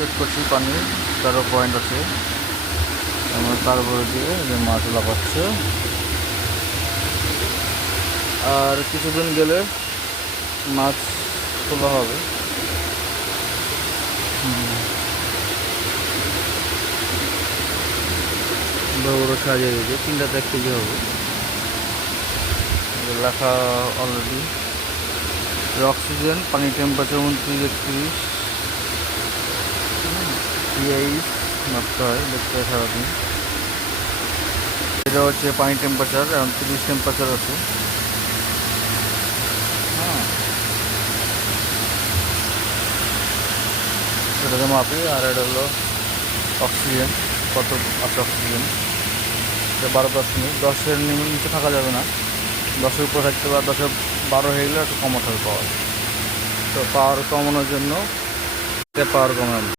Check করছি পানি 13 point আছে, আমরা তারপরে দিয়ে যে মাছ লাফাচ্ছে। আর কিছুদিন গেলে মাছ তোলা হবে। বড় বড় সাজিয়ে দিয়েছে, 3টাতে 1 কেজি হবে লেখা অলরেডি। অক্সিজেন পানি টেম্পারেচার 29-31 পিএইচ মাপতে হয়, দেখতে হয় সারাদিন। এটা হচ্ছে পানি টেম্পারেচার, এখন 30 টেম্পারেচার আছে। হ্যাঁ, এটাতে মাপি। আর এটা হলো অক্সিজেন, কত আছে অক্সিজেন। এটা 12.10, 10-এর নিচে থাকা যাবে না, 10-এর উপর থাকতে বা 10-এর 12 হয়ে গেলে একটু কমাতে হবে পাওয়ার। তো পাওয়ার কমানোর জন্য পাওয়ার কমানো।